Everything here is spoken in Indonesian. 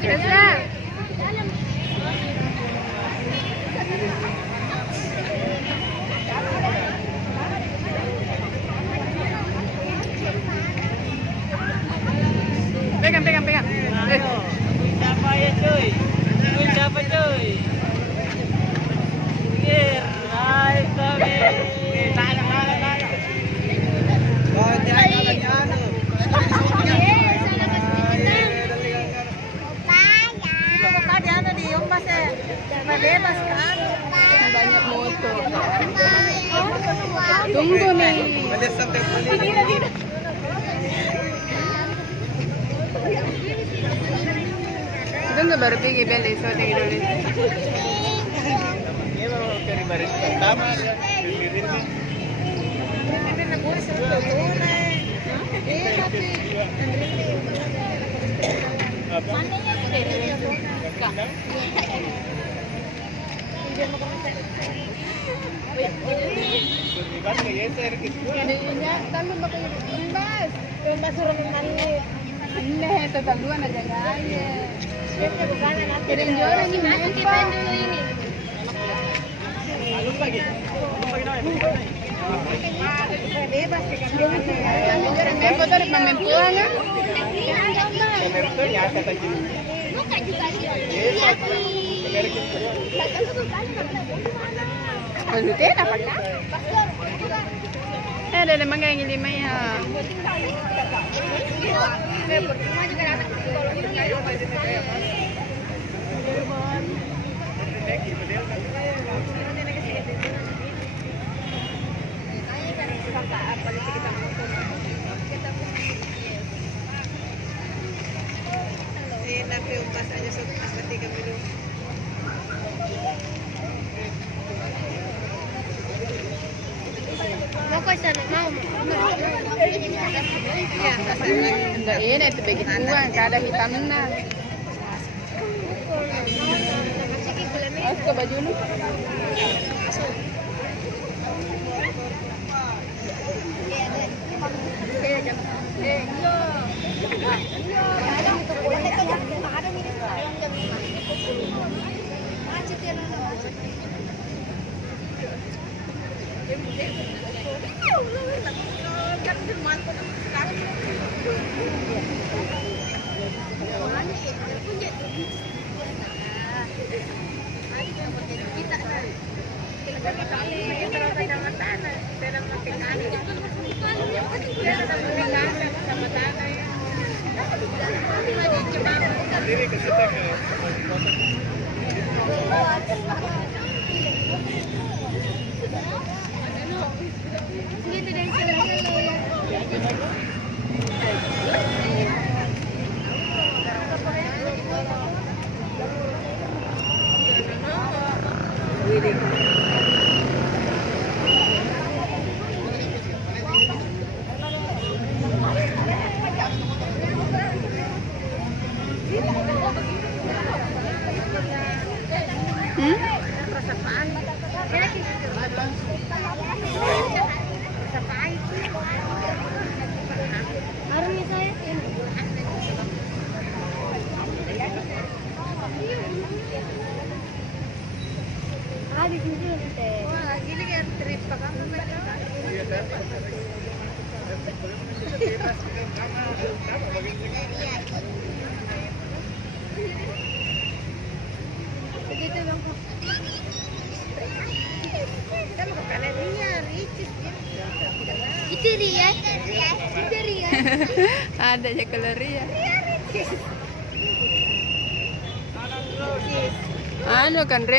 Pegang. Siapa ya cuy? Siapa cuy? Hai kami. Bebas kan? Banyak motor. Tunggu nih. Itu nggak baru pergi beli soalnya dulu. Ini tetaluan aja gaya. Kirim jualan ini dulu ini. Bebas ada lemang yang lima ya. Enak ya, pas aja pas 3 minum. Mau kau sana mau? Enggak ini itu begituan, kada hitamnya. Ke baju lu. Itu Ria. Ada aja kalau Ria. Anu kan Ren.